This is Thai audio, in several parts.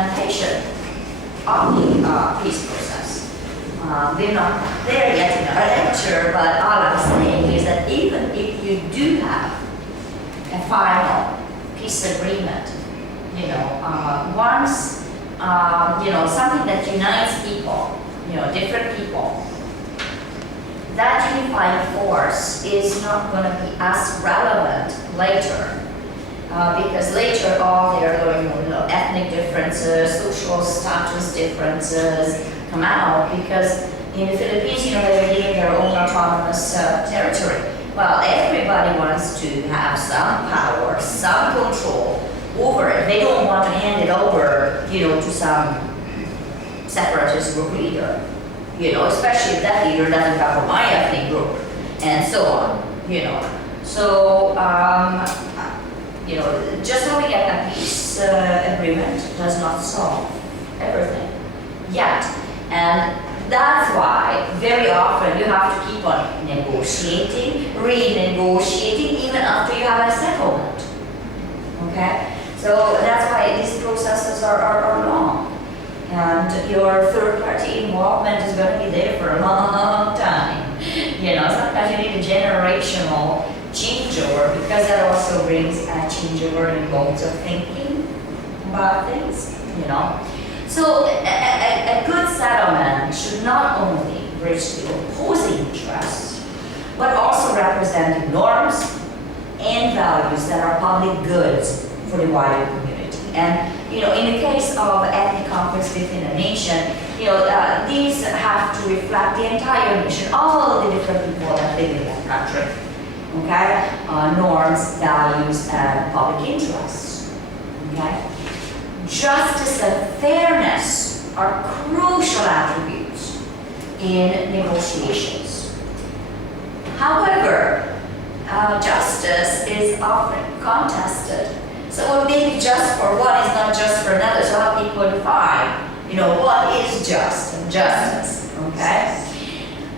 implementation of the peace process. We're not there yet in our lecture, but all I'm saying is that even if you do have a final peace agreement, once, something that unites people, different people, that unifying force is not going to be as relevant later. Because later on there are ethnic differences, social status differences come out, because in the Philippines, they're getting their own autonomous territory. Well, everybody wants to have some power, some control over it. They don't want to hand it over, to some separatist group leader, especially if that leader doesn't come from my ethnic group, and so on, So, just having a peace agreement does not solve everything yet. And that's why very often you have to keep on negotiating, renegotiating, even after you have a settlement. Okay? So that's why these processes are long. And your third-party involvement is going to be there for a long time. Sometimes you need a generational changeover, because that also brings a changeover in modes of thinking about things, So a good settlement should not only bridge the opposing interests, but also represent the norms and values that are public goods for the wider community. And, in the case of ethnic conflicts within a nation, these have to reflect the entire nation, all the different people that live in that country. Okay? Norms, values, and public interests. Okay? Justice and fairness are crucial attributes in negotiations. However, justice is often contested. So what may be just for one is not just for another. So how people define, what is just and justice. Okay?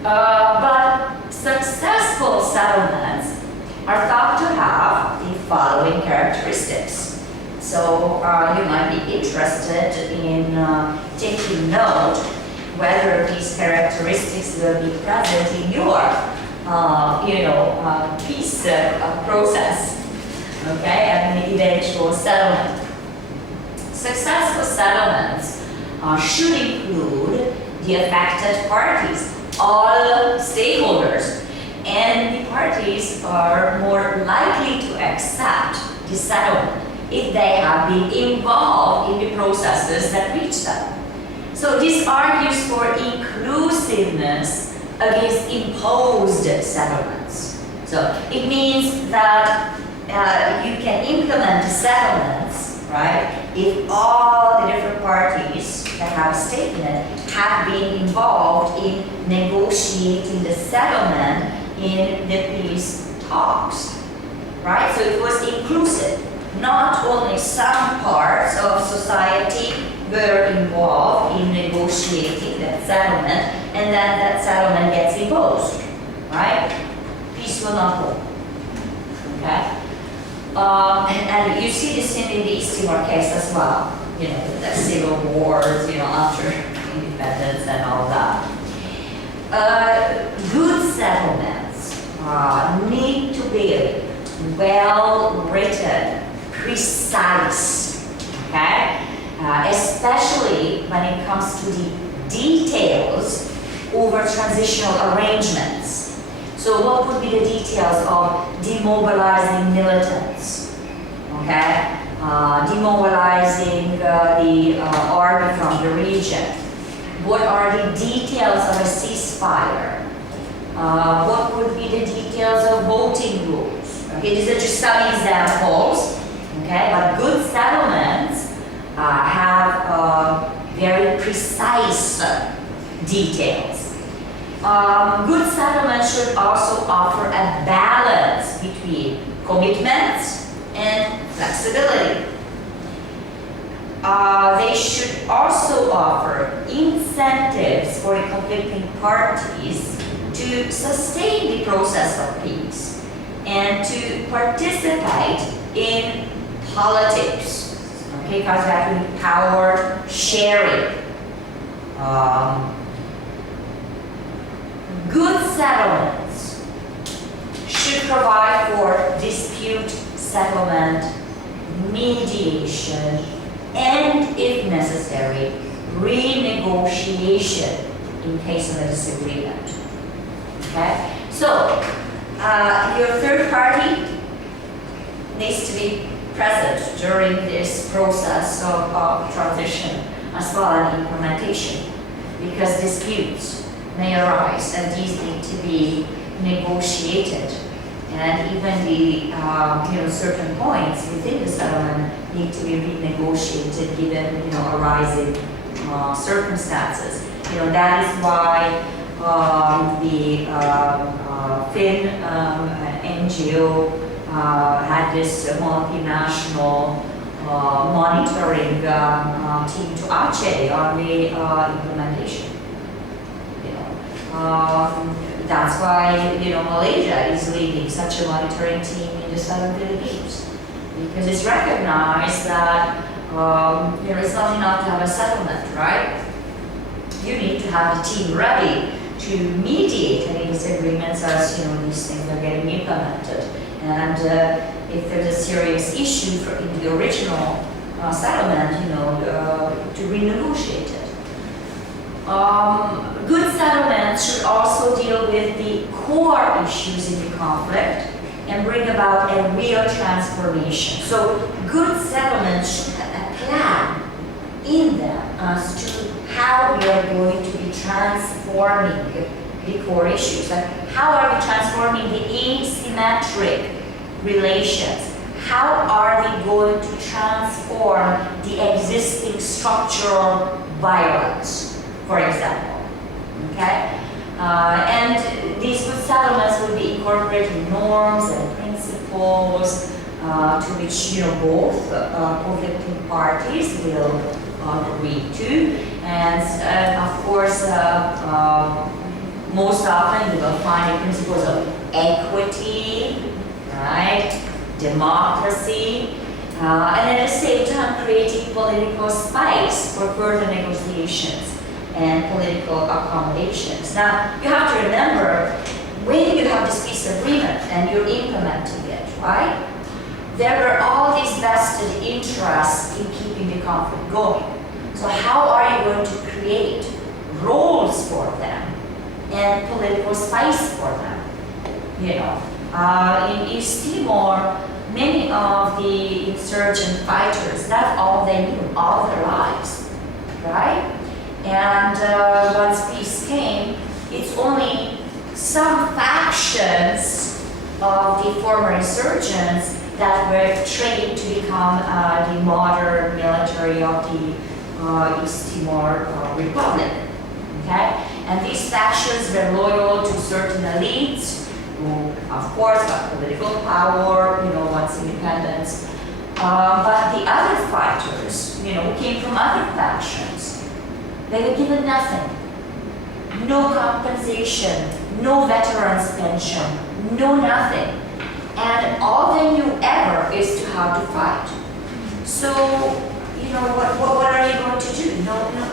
But successful settlements are thought to have the following characteristics. So you might be interested in taking note whether these characteristics will be present in your, peace process, okay, and the eventual settlement. Successful settlements should include the affected parties, all stakeholders, and the parties are more likely to accept the settlement if they have been involved in the processes that reach them. So this argues for inclusiveness against imposed settlements. So it means that you can implement settlements, right, if all the different parties that have a stake in it have been involved in negotiating the settlement in the peace talks, right? So it was inclusive. Not only some parts of society were involved in negotiating that settlement, and then that settlement gets imposed, right? Peace will not hold. Okay? And you see this in the East Timor case as well. The civil wars, after independence and all that. Good settlements need to be well written, precise, okay? Especially when it comes to the details over transitional arrangements. So what would be the details of demobilizing militants, okay? Demobilizing the army from the region. What are the details of a ceasefire? What would be the details of voting rules? Okay, these are just some examples, okay? But good settlements have very precise details. Good settlements should also offer a balance between commitments and flexibility. They should also offer incentives for the conflicting parties to sustain the process of peace and to participate in politics. Okay, because that will power sharing. Good settlements should provide for dispute settlement, mediation, and if necessary, renegotiation in case of a disagreement. Okay? So, your third party needs to be present during this process of transition as well as implementation, because disputes may arise and these need to be negotiated, and even the certain points within the settlement need to be renegotiated given arising circumstances. That is why the Finn NGO had this multinational monitoring team to AjAndrea on the implementation. That's why Malaysia is leading such a monitoring team in the southern Philippines, because it's recognized that it's not enough to have a settlement, right? You need to have a team ready to mediate any disagreements as these things are getting implemented. And if there's a serious issue in the original settlement, to renegotiate it. Good settlements should also deal with the core issues in the conflict and bring about a real transformation. So good settlements should have a plan in them as to how we are going to be transforming the core issues. Like, how are we transforming the asymmetric relations? How are we going to transform the existing structural violence, for example? Okay? And these good settlements will be incorporating norms and principles to which both conflicting parties will agree to. And of course, most often you will find the principles of equity, right? Democracy, and at the same time creating political space for further negotiations and political accommodations. Now, you have to remember, when you have this peace agreement and you're implementing it, right? There were all these vested interests in keeping the conflict going. So how are you going to create roles for them and political space for them? In East Timor, many of the insurgent fighters, that's all they knew all their lives, right? And once peace came, it's only some factions of the former insurgents that were trained to become the modern military of the East Timor Republic, okay? And these factions were loyal to certain elites who, of course, got political power, once independence. But the other fighters, who came from other factions, they were given nothing. No compensation, no veterans pension, no nothing. And all they knew ever is to how to fight. So, what are you going to do?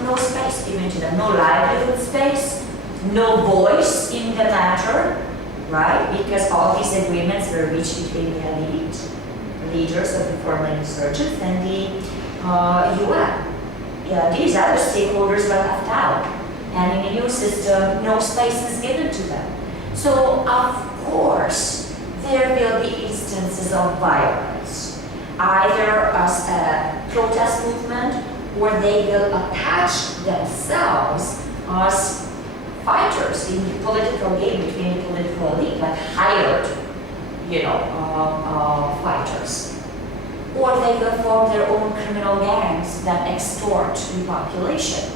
No space given to them, no livelihood space, no voice in the matter, right? Because all these agreements were reached between the elite leaders of the former insurgents and the UN. These other stakeholders were left out, and in the new system, no space is given to them. So, of course, there will be instances of violence, either as a protest movement, or they will attach themselves as fighters in the political game between the political elite, like hired, fighters. Or they will form their own criminal gangs that extort the population,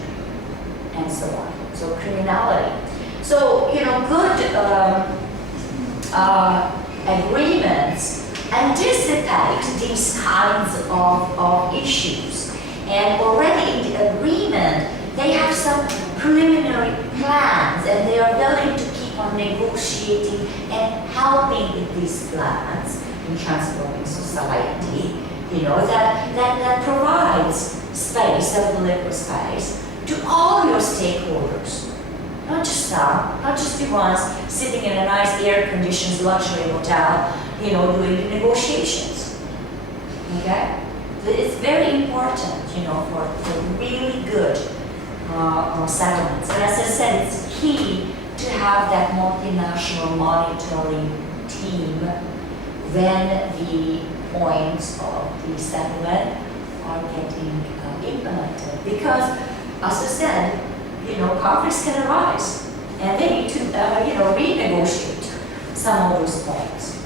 and so on. So criminality. So, good agreements anticipate these kinds of issues. And already in the agreement, they have some preliminary plans, and they are willing to keep on negotiating and helping with these plans in transforming society that provides space, that political space, to all your stakeholders. Not just some, not just the ones sitting in a nice air-conditioned luxury hotel, doing the negotiations. Okay? It's very important, for really good settlements. And as I said, it's key to have that multinational monitoring team when the points of the settlement are getting implemented. Because, as I said, conflicts can arise, and they need to, renegotiate some of those points.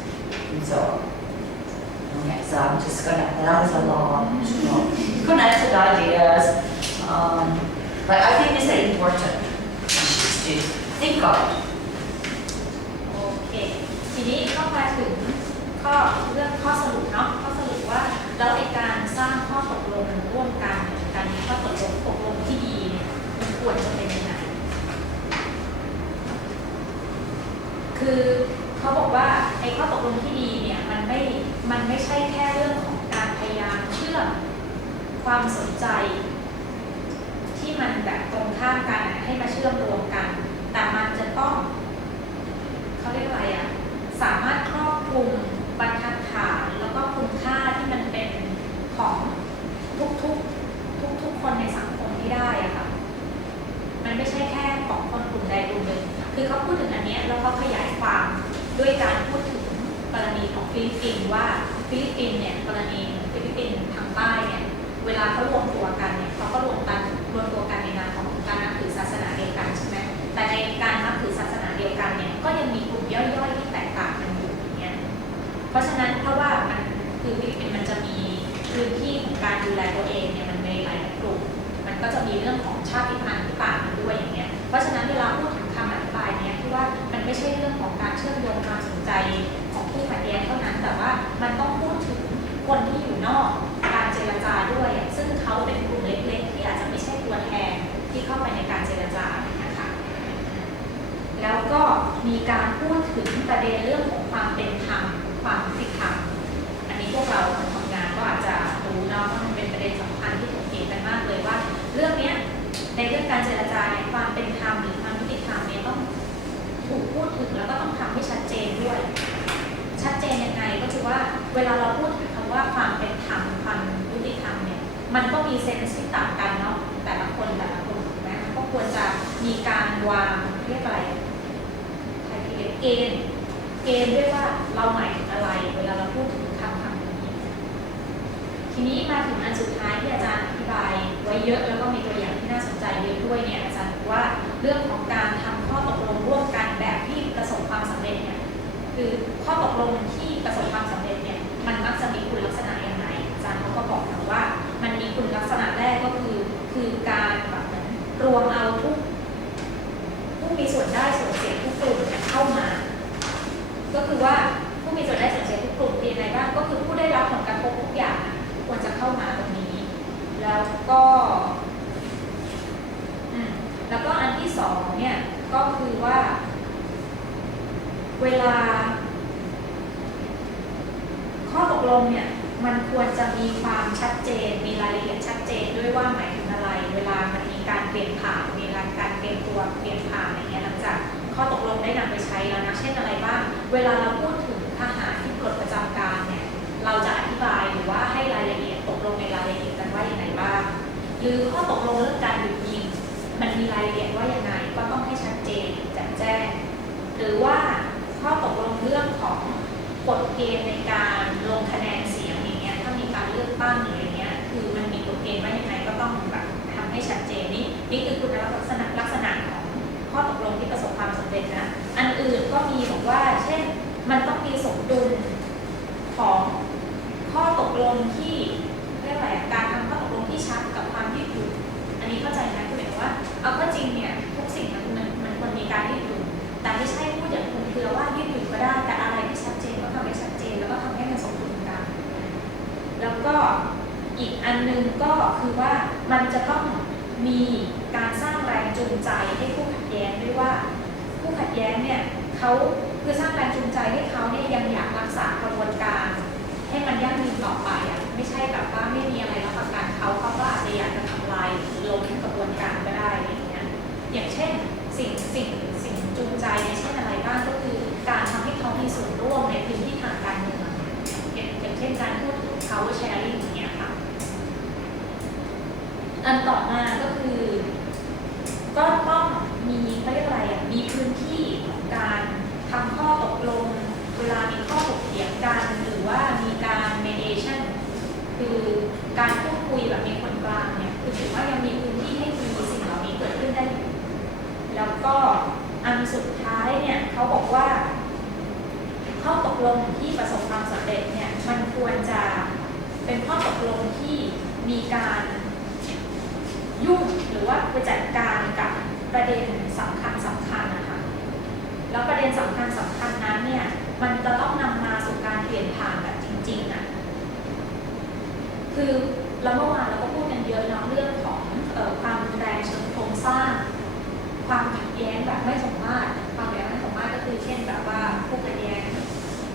And so, okay, so I'm just that was a long, connected ideas, but I think these are important issues to think of. โอเค ทีนี้ก็มาถึงเรื่องข้อสรุปเนาะ ข้อสรุปว่าแล้วในการสร้างข้อตกลงร่วมกันการมีข้อตกลงที่ดีเนี่ยมันควรจะเป็นยังไง คือเขาบอกว่าไอ้ข้อตกลงที่ดีเนี่ยมันไม่ใช่แค่เรื่องของการพยายามเชื่อมความสนใจที่มันแบบตรงข้ามกันให้มาเชื่อมรวมกันแต่มันจะต้องเขาเรียกอะไรอ่ะสามารถครอบคลุมบรรทัดฐานแล้วก็คุณค่าที่มันเป็นของทุกคนในสังคมที่ได้อะค่ะมันไม่ใช่แค่ของคนกลุ่มใดกลุ่มหนึ่งคือเขาพูดถึงอันนี้แล้วเขาขยายความด้วยการพูดถึงกรณีของฟิลิปปินส์ว่าฟิลิปปินส์เนี่ยกรณีฟิลิปปินส์ทางใต้เนี่ยเวลาเขารวมตัวกันเนี่ยเขาก็รวมตัวกันในนามของการนับถือศาสนาเดียวกันใช่ไหมแต่ในการนับถือศาสนาเดียวกันเนี่ยก็ยังมีกลุ่มย่อยๆที่แตกต่างกันอยู่อย่างเงี้ยเพราะฉะนั้นเพราะว่ามันคือฟิลิปปินส์มันจะมีพื้นที่ของการดูแลตัวเองเนี่ยมันในหลายกลุ่มมันก็จะมีเรื่องของชาติพันธุ์ที่ต่างกันด้วยอย่างเงี้ยเพราะฉะนั้นเวลาพูดถึงคำอธิบายเนี่ยที่ว่ามันไม่ใช่เรื่องของการเชื่อมโยงความสนใจของผู้ขัดแย้งเท่านั้นแต่ว่ามันต้องพูดถึงคนที่อยู่นอกการเจรจาด้วยซึ่งเขาเป็นกลุ่มเล็กๆที่อาจจะไม่ใช่ตัวแทนที่เข้าไปในการเจรจานะคะแล้วก็มีการพูดถึงประเด็นเรื่องของความเป็นธรรมความยุติธรรมอันนี้พวกเราทำงานก็อาจจะรู้นะว่ามันเป็นประเด็นสำคัญที่ถกเถียงกันมากเลยว่าเรื่องนี้ในเรื่องการเจรจาความเป็นธรรมหรือความยุติธรรมเนี่ยต้องถูกพูดถึงแล้วก็ต้องทำให้ชัดเจนด้วยชัดเจนยังไงก็คือว่าเวลาเราพูดถึงคำว่าความเป็นธรรมความยุติธรรมเนี่ยมันก็มีเซนส์ที่ต่างกันเนาะแต่ละคนถูกไหมมันก็ควรจะมีการวางเรียกอะไรเกณฑ์ด้วยว่าเราหมายถึงอะไรเวลาเราพูดถึงคำนี้ทีนี้มาถึงอันสุดท้ายที่อาจารย์อธิบายไว้เยอะแล้วก็มีตัวอย่างที่น่าสนใจเยอะด้วยเนี่ยอาจารย์บอกว่าเรื่องของการทำข้อตกลงร่วมกันแบบที่ประสบความสำเร็จเนี่ยคือข้อตกลงที่ประสบความสำเร็จเนี่ยมันมักจะมีคุณลักษณะอย่างไรอาจารย์เขาก็บอกนะว่ามันมีคุณลักษณะแรกก็คือการแบบเหมือนรวมเอาทุกผู้มีส่วนได้ส่วนเสียทุกกลุ่มเข้ามาก็คือว่าผู้มีส่วนได้ส่วนเสียทุกกลุ่มเป็นยังไงบ้างก็คือผู้ได้รับผลกระทบทุกอย่างควรจะเข้ามาตรงนี้แล้วก็อันที่สองเนี่ยก็คือว่าเวลาข้อตกลงเนี่ยมันควรจะมีความชัดเจนมีรายละเอียดชัดเจนด้วยว่าหมายถึงอะไรเวลามันมีการเปลี่ยนผ่านมีการเปลี่ยนตัวเปลี่ยนผ่านอะไรเงี้ยหลังจากข้อตกลงได้นำไปใช้แล้วนะเช่นอะไรบ้างเวลาเราพูดถึงทหารที่ปลดประจำการเนี่ยเราจะอธิบายหรือว่าให้รายละเอียดตกลงในรายละเอียดกันว่าอย่างไรบ้างหรือข้อตกลงเรื่องการหยุดยิงมันมีรายละเอียดว่ายังไงก็ต้องให้ชัดเจนแจ่มแจ้งหรือว่าข้อตกลงเรื่องของกฎเกณฑ์ในการลงคะแนนเสียงอย่างเงี้ยถ้ามีการเลือกตั้งหรืออะไรเงี้ยคือมันมีกฎเกณฑ์ว่ายังไงก็ต้องแบบทำให้ชัดเจนนี่คือคุณลักษณะของข้อตกลงที่ประสบความสำเร็จนะอันอื่นก็มีบอกว่าเช่นมันต้องมีสมดุลของข้อตกลงที่เรียกอะไรการทำข้อตกลงที่ชัดกับความยืดหยุ่นอันนี้เข้าใจนะคือหมายถึงว่าเอาก็จริงเนี่ยทุกสิ่งมันควรมีการยืดหยุ่นแต่ไม่ใช่พูดอย่างคลุมเครือว่ายืดหยุ่นก็ได้แต่อะไรที่ชัดเจนก็ทำให้ชัดเจนแล้วก็ทำให้มันสมดุลกันแล้วก็อีกอันนึงก็คือว่ามันจะต้องมีการสร้างแรงจูงใจให้ผู้ขัดแย้งด้วยว่าผู้ขัดแย้งเนี่ยเขาคือสร้างแรงจูงใจให้เขาเนี่ยยังอยากรักษากระบวนการให้มันยั่งยืนต่อไปอ่ะไม่ ใช่แบบว่าไม่มีอะไรรับประกันเขาก็อาจจะอยากจะทำลายหรือล้มกระบวนการก็ได้อย่างเงี้ยอย่างเช่นสิ่งจูงใจเช่นอะไรบ้างก็คือการทำให้เขามีส่วนร่วมในพื้นที่ทางการเมืองอย่างเช่นการพูดถึง power sharing อย่างเงี้ยค่ะอันต่อมาก็คือก็ต้องมีเขาเรียกอะไรมีพื้นที่ของการทำข้อตกลงเวลามีข้อถกเถียงกันหรือว่ามีการ mediation คือการพูดคุยแบบมีคนกลางเนี่ยคือถือว่ายังมีพื้นที่ให้มีสิ่งเหล่านี้เกิดขึ้นได้อยู่แล้วก็อันสุดท้ายเนี่ยเขาบอกว่าข้อตกลงที่ประสบความสำเร็จเนี่ยมันควรจะเป็นข้อตกลงที่มีการยุ่งหรือว่าไปจัดการกับประเด็นสำคัญนะคะแล้วประเด็นสำคัญนั้นเนี่ยมันจะต้องนำมาสู่การเปลี่ยนผ่านแบบจริงๆคือแล้วเมื่อวานเราก็พูดกันเยอะเนาะเรื่องของความรุนแรงเชิงโครงสร้างความขัดแย้งแบบไม่สมมาตรความขัดแย้งไม่สมมาตรก็คือเช่นแบบว่าผู้ขัดแย้ง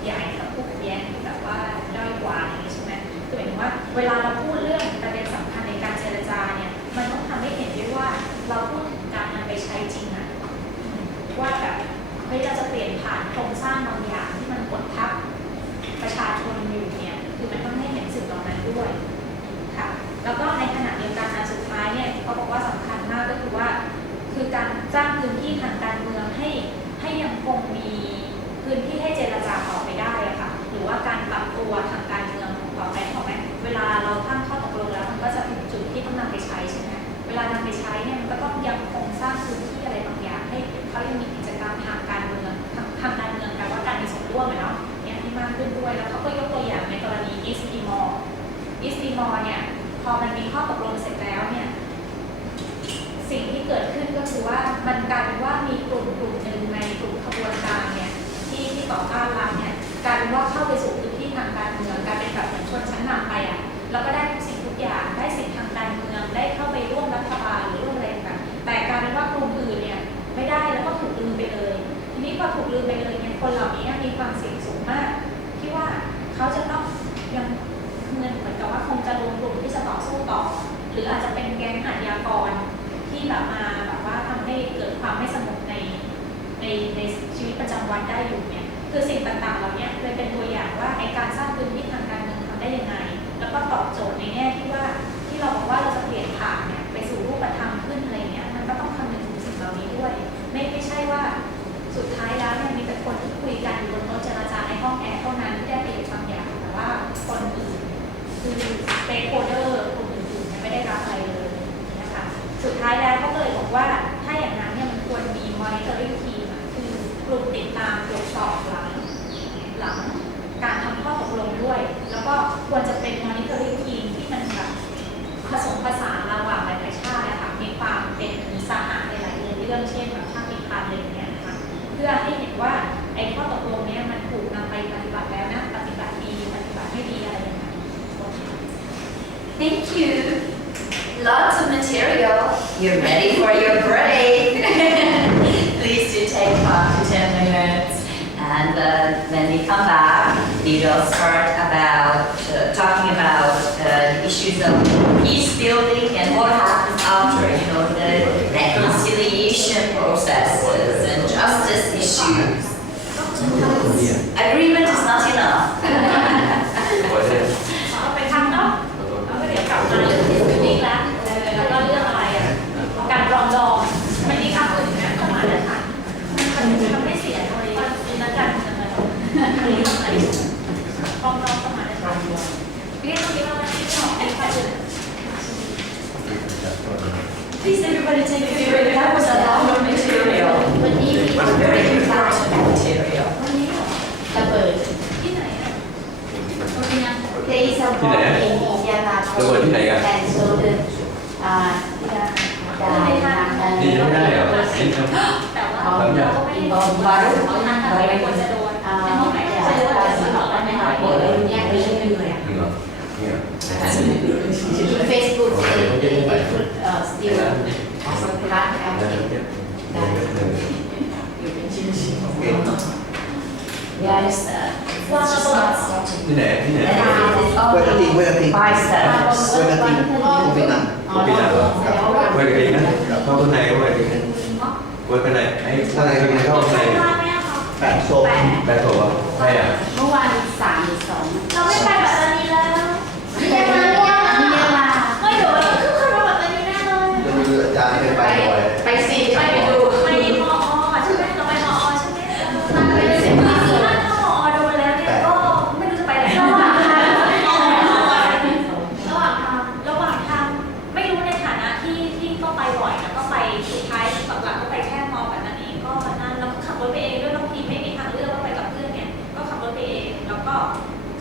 ใหญ่กับผู้ขัดแย้งแบบว่าด้อยกว่าอย่างนี้ใช่ไหมคือหมายถึงว่าเวลาเราพูดเรื่องประเด็นสำคัญในการเจรจาเนี่ยมันต้องทำให้เห็นด้วยว่าเราพูดถึงการนำไปใช้จริงอะว่าแบบเราจะเปลี่ยนผ่านโครงสร้างบางอย่างที่มันกดทับประชาชนอยู่เนี่ยคือมันต้องให้เห็นสิ่งเหล่านั้นด้วยค่ะแล้วก็ในขณะเดียวกันสุดท้ายเนี่ยเขาบอกว่าสำคัญมากก็คือว่าคือการสร้างพื้นที่ทางการเมืองให้ยังคงมีพื้นที่ให้เจรจาต่อไปได้อะค่ะหรือว่าการปรับตัวทางการเมืองต่อไปถูกไหมเวลาเราตั้งข้อตกลงแล้วมันก็จะถึงจุดที่ต้องนำไปใช้ใช่ไหมเวลานำไปใช้เนี่ยมันก็ต้องยังคงสร้างพื้นที่อะไรบางอย่างให้เขายังมีกิจกรรมทางการเมืองทางการเมืองแปลว่าการมีส่วนร่วมเนาะเนี่ยที่มากขึ้นด้วยแล้วเขาก็ยกตัวอย่างในกรณีอีสติมอร์เนี่ยพอมันมีข้อตกลงเสร็จแล้วเนี่ยสิ่งที่เกิดขึ้นก็คือว่ามันกลายเป็นว่ามีกลุ่มหนึ่งในกลุ่มขบวนการเนี่ยที่ต่อต้านรัฐเนี่ยกลายเป็นว่าเข้าไปสู่พื้นที่ทางการเมืองกลายเป็นแบบเหมือนชนชั้นนำไปแล้วก็ได้ทุกสิ่งทุกอย่างได้สิทธิทางการเมืองได้เข้าไปร่วมรัฐบาลหรือร่วมอะไรแบบแต่กลายเป็นว่ากลุ่มอื่นเนี่ยไม่ได้แล้วก็ถูกลืมไปเลยทีนี้พอถูกลืมไปเลยเนี่ยคนเหล่านี้มีความเสี่ยงสูงมากที่ว่าเขาจะต้องยังเหมือนกับว่าคงจะรวมกลุ่มที่จะต่อสู้ต่อหรืออาจจะเป็นแก๊งอาชญากรที่แบบมาแบบว่าทำให้เกิดความไม่สงบในชีวิตประจำวันได้อยู่เนี่ยคือสิ่งต่างๆเหล่านี้เลยเป็นตัวอย่างว่าในการสร้างพื้นที่ทางการเมืองทำได้ยังไงแล้วก็ตอบโจทย์ในแง่ที่ว่าที่เราบอกว่าเราจะเปลี่ยนผ่านเนี่ยไปสู่รูปธรรมขึ้นอะไรเงี้ยมันก็ต้องคำนึงถึงสิ่งเหล่านี้ด้วยไม่ใช่ว่าสุดท้ายแล้วเนี่ยมีแต่คนที่คุยกันอยู่บนโต๊ะเจรจาในห้องแอร์เท่านั้นที่ได้ประโยชน์บางอย่างแต่ว่าคนอื่นคือสเต็กโฮลเดอร์คนอื่นๆไม่ได้รับอะไรเลยนะคะสุดท้ายแล้วก็เลยบอกว่าถ้าอย่างนั้นเนี่ยมันควรมี monitoring team คือกลุ่มติดตามตรวจสอบหลังการทำข้อตกลงด้วยแล้วก็ควรจะเป็น monitoring team ที่มันแบบผสมผสานระหว่างหลายๆชาตินะคะมีความเป็นสหะในหลายเรื่องเช่นแบบชาติพันธุ์อะไรอย่างเงี้ยนะคะเพื่อให้เห็นว่าไอ้ข้อตกลงนี้มันถูกนำไปปฏิบัติแล้วนะปฏิบัติดีปฏิบัติไม่ดีอะไรอย่างเงี้ย Thank you. Lots of material. You're ready for your break. Please do take 5 to 10 minutes. And when we come back, we will start talking about the issues of peace building and what happens after, the reconciliation processes and justice issues. Agreement is not enough. ไปทำเนาะแล้วก็เดี๋ยวกลับมาเรื่องฟิลลิ่งแล้วแล้วก็เรื่องอะไรการปรองดองมันมีคำอื่นนะเข้ามาแล้วค่ะมันทำให้เสียโดยนักการเมืองปรองดองเข้ามาแล้วค่ะเรื่องนี้ว่ามันที่ของไอ้คำอื่น Please everybody take a break. That was a lot of material. Very important material. ระเบิด ที่ไหนอ่ะ There is a bomb in Indiana ระเบิดที่ไหนกัน and so the ดีไม่ได้เหรอ แต่ว่าเราก็ไม่ได้บอกว่าเขาทางทางไม่ควรจะโดนในห้องไหนจะโดนจะบอกว่าไม่ได้โดนเลยเนี่ยไม่ใช่เรื่องเลยอ่ะ in Facebook they put still cut and Where is that? Well, It's just well, not starting. ที่ไหนที่ไหน And it's เวกติง by steps. เวกติงกูไปนั่ง กูปีนาเหรอเว้ยกันเองนะเข้าข้างในเว้ยกันเองเว้ยกันไหนไอ้ข้างในกันเข้าข้างใน แปดโซน แบกโถอ่ะใช่อ่ะ เมื่อวาน3 หรือ 2 เราไม่ไปแบบนี้แล้ว ไม่ได้มาไม่ได้มา ไม่เดี๋ยวเราขึ้นมาแบบนี้แน่เลย เรืออาจารย์เคยไปบ่อย ไปสิ ไป ไป ดู ดู ไปมอใช่ไหมเราไปมอใช่ไหมไปสิถ้ามอโดนแล้วเนี่ยก็ไม่รู้จะไปไหนระหว่างทางไม่รู้ในฐานะที่ก็ไปบ่อยแล้วก็ไปสุดท้ายหลังๆก็ไปแค่มอแบบนั้นเองก็นั่นแล้วก็ขับรถไปเองด้วยบางทีไม่มีทางเลือกว่าไปกับเพื่อนเนี่ยก็ขับรถไปเองแล้วก็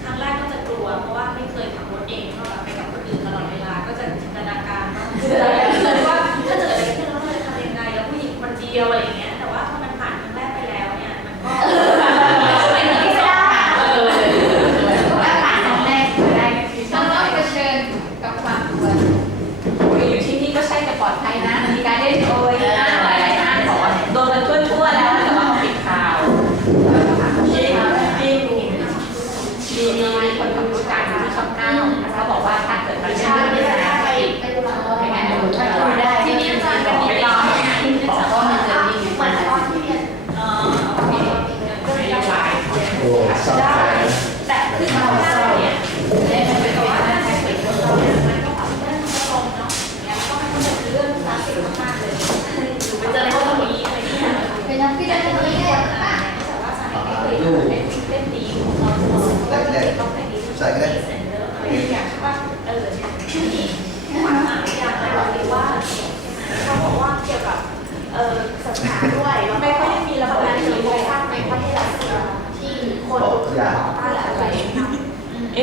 ครั้งแรกก็จะกลัวเพราะว่าไม่เคยขับรถเองก็แบบไปกับคนอื่นตลอดเวลาก็จะจินตนาการว่าถ้าเกิดอะไรขึ้นแล้วเราจะทำยังไงแล้วผู้หญิงคนเดียวอะไรอย่างเงี้ยแต่ว่าพอมันผ่านครั้งแรกไปแล้วเนี่ยมันก็ไปไหนไม่ได้ถ้าผ่านครั้งแรกได้ก็คือต้องเผชิญกับความกลัวอยู่ที่นี่ก็ใช่จะปลอดภัยนะมีการเล่นโอยหลายท่านบอกว่าโดนกันทั่วแล้วแต่ว่าเขาปิดข่าวมีคนขับรถการที่ช่อง9เขาบอกว่าถ้าเกิดมันไม่ได้ไม่งั้นเดี๋ยวถ้าคุยได้ที่นี่อาจารย์เป็นไปรอบอกว่ามันจะมีเหมือนตอนที่เรียนโอ้สับสาย แต่คือเราได้เนี่ยมันเป็นตัวว่าใครเปิดตัวเนี่ยมันก็แบบเรื่องอารมณ์เนาะแล้วก็มันก็เป็นเรื่องสาระมากเลยอยู่ไปเจอเขาตรงนี้อะไรที่ไหนเป็นนักพิจารณาที่คนอ่านแต่ว่าสาระไม่เคยเล่นดีของเราต้องไปดีใส่ได้เสร็จแล้วอะไรอย่างว่าที่นี่หวังอยากให้เราเรียกว่าเขาบอกว่าเกี่ยวกับศาสนาด้วยแล้วไม่ค่อยมีระบบการเมืองในประเทศรัสเซียที่คนต่อต้านอะไร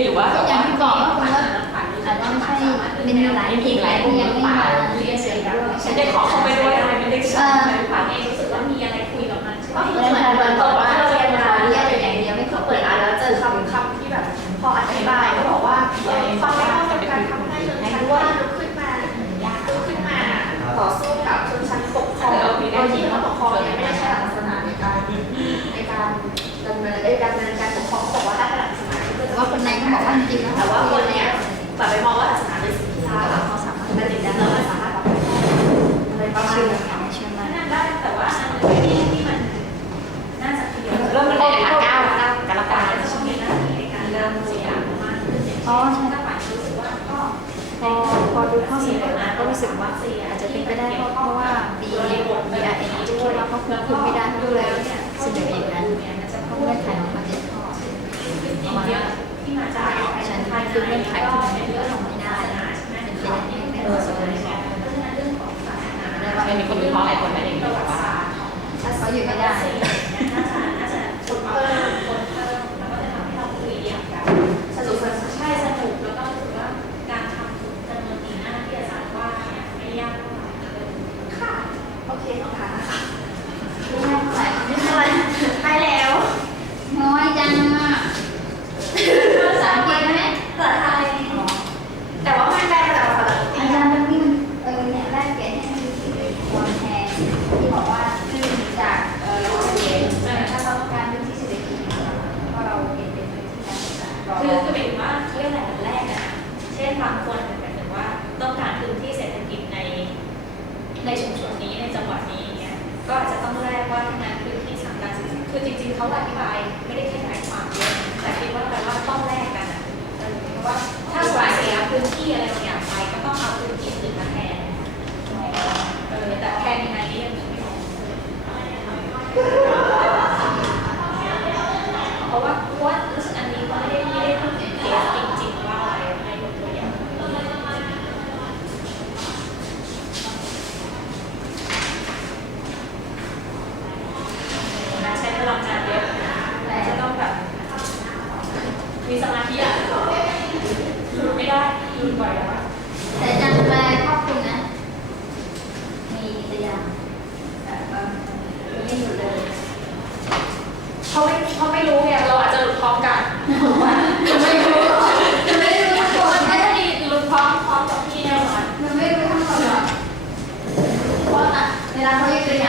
หรือว่าแบบ อย่า ว่าง ที่บอกว่าคุณว่าอาจจะไม่ใช่เป็นหลายทีหลายที่ยังไม่มาเรียนเสียงด้วย ฉันได้ขอเข้าไปด้วยอะไรไม่ได้ฉัน ผ่านเองรู้สึกว่ามีอะไรคุยกับมันใช่ไหม ก็เหมือนบอกว่าเราเรียนมาเรียนอย่างเดียวไม่เคย เปิดอ่านแล้วเจอคำที่แบบพออธิบายก็บอกว่าความไม่ต้องการทำให้ชนชั้นว่าลุกขึ้นมาต่อสู้กับชนชั้นปกครองโดยที่เราปกครองเนี่ยไม่ได้ใช้หลักศาสนาในการดำเนินการปกครองเขาบอกว่าถ้าหลักศาสนา ว่าคนนั้นบอกว่าจริงๆแล้ว แต่ว่าคนเนี่ยแบบไปมองว่าศาสนาเป็นสิ่งที่ร้ายเขาสามารถเป็นสิ่งนั้นเราไม่สามารถแบบอะไรประมาณนี้ค่ะ เชื่อมั่น นั่นได้แต่ว่าอันที่มันน่าจะเกี่ยว เริ่มเป็น9 กรกฎาคม ช่วงนี้นะในการเริ่มเสียมากขึ้นถ้าฝ่ายรู้สึกว่าก็ พอดูข้อเสนอมาก็รู้สึกว่าอาจจะเป็นไปได้เพราะว่า BRN จะคิดว่าเขาควบคุมไม่ได้เขาเลยเสนออย่างนั้นเงื่อนไขของประเทศเขาประมาณว่า ที่มาจาก ฉันคือเงื่อนไขที่มันไม่ได้ทำไม่ได้เป็นไปได้ไม่รู้สึกเลย เพราะฉะนั้นเรื่องของศาสนา ไม่มีคนวิเคราะห์หลายคนไม่ได้ ประวัติศาสตร์ของ ถ้าเขาอยู่ไม่ได้ น่าจะคนเพิ่มแล้วก็จะทำให้เราคุยอย่างแบบสนุกใช่สนุกแล้วก็รู้สึกว่าการทำจำนวนตีหน้าที่อาจารย์ว่าเนี่ยไม่ยากเท่าไหร่ค่ะโอเคต้องการนะคะ ไม่เท่าไหร่ ไปแล้ว น้อยจังอ่ะภาษาอังกฤษไหม ภาษาไทยแต่ว่ามันได้แต่ภาษา อาจารย์เป็นที่มันเนี่ยแรกเปลี่ยนให้ดูที่วันแทนที่บอกว่าขึ้นจากเรียนถ้าต้องการพื้นที่เศรษฐกิจเพราะเราเป็นพื้นที่การศึกษา คือหมายถึงว่าเขาเรียกอะไรแรกอะเช่นบางคนหมายถึงว่าต้องการพื้นที่เศรษฐกิจในชุมชนนี้ในจังหวัดนี้อย่างเงี้ยก็อาจจะต้องแรกว่าที่นั้นพื้นที่ทางการศึกษาคือจริงๆเขาอธิบายไม่ได้ขยายความเยอะแต่คิดว่าแปลว่าต้องแลกกันอะเพราะว่าถ้าสูญเสียพื้นที่อะไรบางอย่างไปก็ต้องเอาพื้นที่อื่นมาแทนแต่แทนยังไงนี่ยังนึกไม่ออกเพราะว่ารู้สึกอันนี้ก็ไม่ได้พูดถึงเคสจริงๆว่าอะไรให้ยกตัวอย่างใช้พลังงานเยอะจะต้องแบบมีสมาธิอ่ะหยุดไม่ได้หยุดบ่อยแล้ว แต่อาจารย์แปลครอบคลุมนะมีตัวอย่างแต่ว่าไม่อยู่เลย เขาไม่รู้ไงเราอาจจะหลุดพร้อมกัน ไม่รู้ไม่ได้รู้ทั้งหมด ไม่ได้หลุดพร้อมกับพี่แน่นอน มันไม่รู้ทั้งหมดหรอกเพราะเวลาเขายกตัวอย่าง